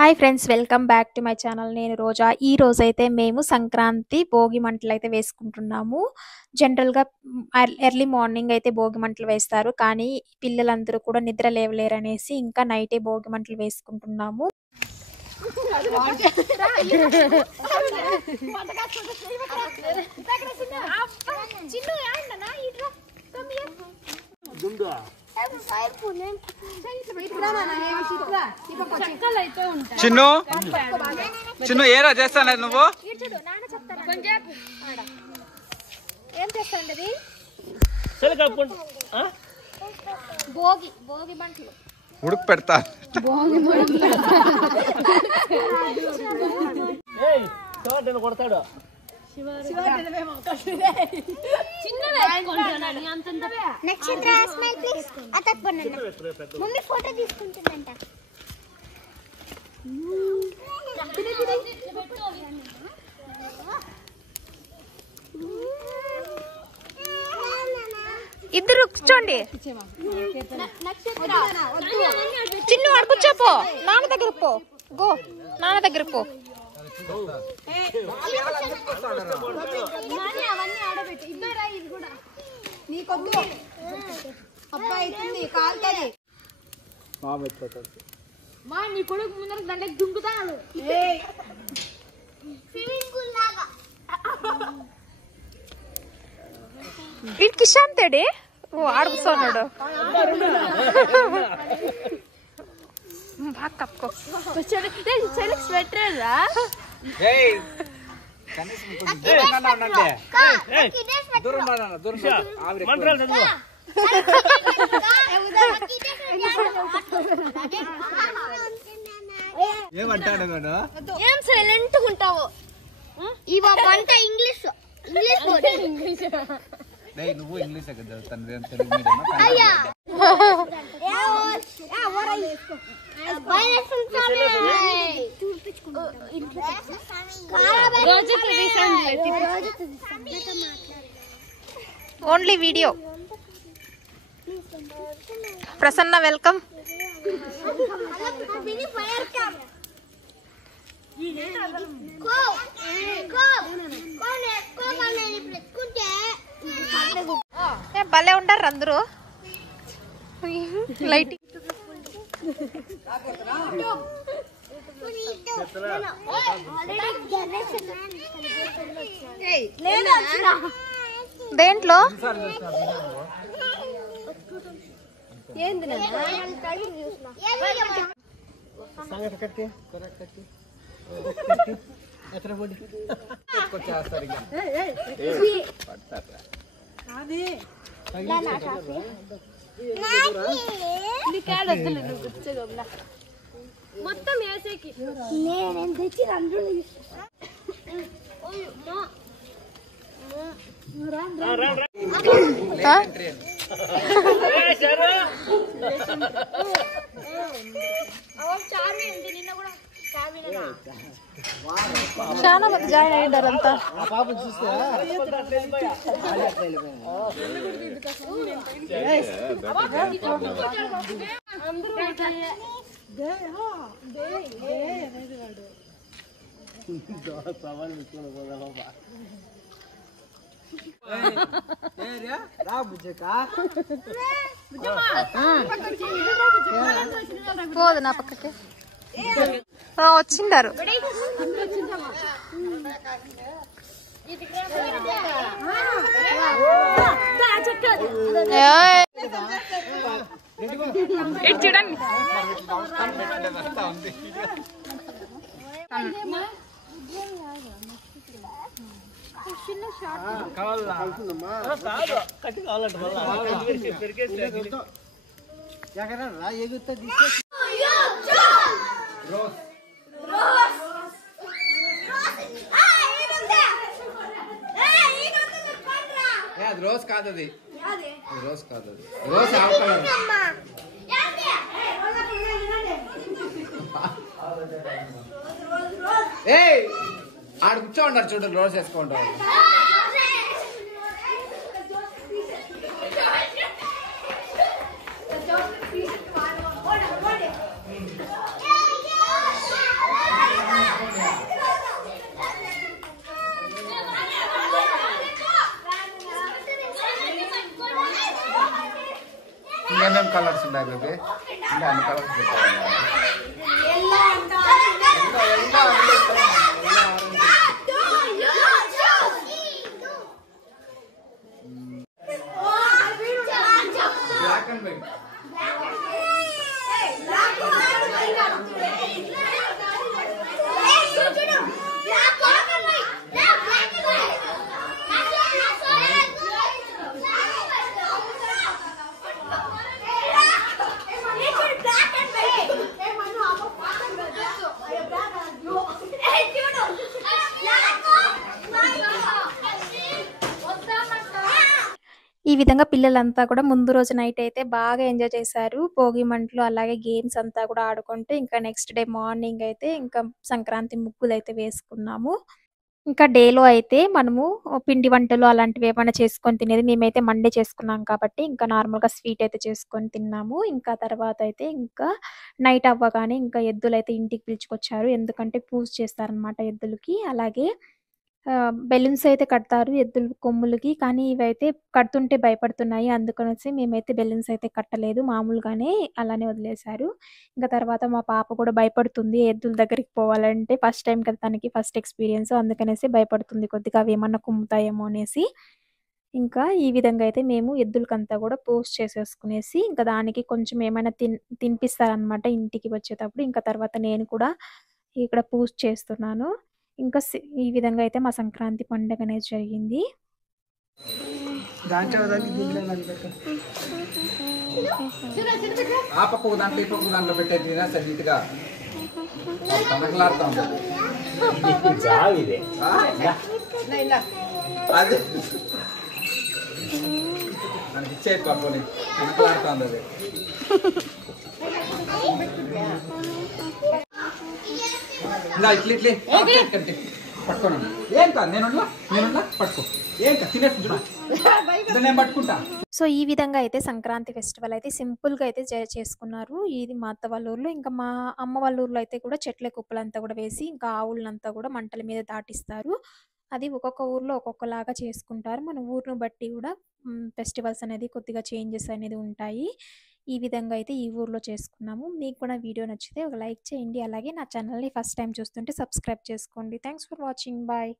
Hi friends, welcome back to my channel. నేను రోజా. ఈ రోజైతే మేము సంక్రాంతి భోగి మంటలు అయితే వేసుకుంటున్నాము. జనరల్గా ఎర్లీ మార్నింగ్ అయితే భోగి మంటలు వేస్తారు, కానీ పిల్లలందరూ కూడా నిద్ర లేవలేరనేసి ఇంకా నైటే భోగి మంటలు వేసుకుంటున్నాము. చిన్ను చిన్ను ఏరా చేస్తాను నువ్వు ఏం చేస్తాండి? భోగి భోగి మంటలు ఉడుకు పెడతా. కొడతాడు Nakshatra smile please. Mummy photo తీసుకుంటుందంట. ఇద్దరు కూర్చోండి. చిన్ను వాడు కూర్చోపో. నాన్న దగ్గర పో. గో నాన్న దగ్గర పో. నీకొద్దు అబ్బాయి కాలుతుంది. మా నీ కొడుకు ముందర దండకి దుంకుతాడు. స్విమ్మింగ్ పూల్ లాగా. ఇటు కిషాన్ తేడి ఆడు కూర్చోన్నాడు. బాగా కప్పుకో. స్వెటర్ రా. ఏమంటాడు? ఏం సైలెంట్ ఉంటావు? ఇవా మంట ఇంగ్లీష్ ఇంగ్లీష్ నువ్వు ఇంగ్లీష్ తెలుగు మీడియం. అయ్యా ఓన్లీ వీడియో. ప్రసన్న వెల్కమ్. భలే ఉంటారు అందరూ. లైటింగ్ దేంట్లో మొత్తం వేసేకి నేను తెచ్చి రండు చాలా మంది జాయిన్ అయ్యారంతా. పోదు నా పక్కకి వచ్చిండారు. ఇటు చూడండి. అది రోజు కాదు, అది రోజు కాదు, అది రోజు ఆవుతాడు. ఆడు కూర్చోండారు చూడండి, రోజు వేసుకుంటారు. ఇంకేమేమి కలర్స్ ఉన్నాయి బేబీ? అంటే అన్ని కలర్స్ పెట్టాలి. Black and white. ఈ విధంగా పిల్లలంతా కూడా ముందు రోజు నైట్ అయితే బాగా ఎంజాయ్ చేశారు. భోగి మంటలు అలాగే గేమ్స్ అంతా కూడా ఆడుకుంటూ ఇంకా నెక్స్ట్ డే మార్నింగ్ అయితే ఇంకా సంక్రాంతి ముగ్గులైతే వేసుకున్నాము. ఇంకా డేలో అయితే మనము పిండి వంటలు అలాంటివి ఏమైనా చేసుకొని తినేది. మేమైతే మండే చేసుకున్నాం కాబట్టి ఇంకా నార్మల్‌గా స్వీట్ అయితే చేసుకొని తిన్నాము. ఇంకా తర్వాత అయితే ఇంకా నైట్ అవ్వగానే ఇంకా ఎద్దులైతే ఇంటికి పిలుచుకొచ్చారు. ఎందుకంటే పూజ చేస్తారనమాట ఎద్దులకి. అలాగే బెలూన్స్ అయితే కడతారు ఎద్దుల కొమ్ములకి. కానీ ఇవైతే కడుతుంటే భయపడుతున్నాయి. అందుకనేసి మేమైతే బెలూన్స్ అయితే కట్టలేదు. మామూలుగానే అలానే వదిలేశారు. ఇంకా తర్వాత మా పాప కూడా భయపడుతుంది ఎద్దుల దగ్గరికి పోవాలంటే. ఫస్ట్ టైమ్ కదా తనకి, ఫస్ట్ ఎక్స్‌పీరియన్స్. అందుకనేసి భయపడుతుంది కొద్దిగా అవేమన్నా కుమ్ముతాయేమో అనేసి. ఇంకా ఈ విధంగా అయితే మేము ఎద్దులకంతా కూడా పూజ చేసేసుకునేసి ఇంకా దానికి కొంచెం ఏమైనా తినిపిస్తారనమాట ఇంటికి వచ్చేటప్పుడు. ఇంకా తర్వాత నేను కూడా ఇక్కడ పూజ చేస్తున్నాను. ఇంకా ఈ విధంగా అయితే మా సంక్రాంతి పండుగ అనేది జరిగింది. ఆ పక్క ఒక దాంట్లో ఈ పక్క ఒక దాంట్లో పెట్టేది సరే నీట్గా తనకలాడుతా ఉంది. జావిదే అదే మనకి ఇచ్చేది పట్టుకొని తనకలాడుతా ఉంది అది. ఇలా ఇట్లా ఇట్లే పట్టుకోను. ఏం కాదు నేను పట్టుకో. ఏం కాదు తినేసి నేను పట్టుకుంటా. సో ఈ విధంగా అయితే సంక్రాంతి ఫెస్టివల్ అయితే సింపుల్గా అయితే చేసుకున్నారు. ఇది మా అత్త వాళ్ళ ఊర్లో. ఇంకా మా అమ్మ వాళ్ళ ఊర్లో అయితే కూడా చెట్ల కుప్పలంతా కూడా వేసి ఇంకా ఆవులనంతా కూడా మంటల మీద దాటిస్తారు. అది ఒక్కొక్క ఊర్లో ఒక్కొక్కలాగా చేసుకుంటారు. మన ఊరును బట్టి కూడా ఫెస్టివల్స్ అనేది కొద్దిగా చేంజెస్ అనేది ఉంటాయి. ఈ విధంగా అయితే ఈ ఊర్లో చేసుకున్నాము. మీకు కూడా వీడియో నచ్చితే ఒక లైక్ చేయండి. అలాగే నా ఛానల్ని ఫస్ట్ టైం చూస్తుంటే సబ్స్క్రైబ్ చేసుకోండి. Thanks for watching. బాయ్.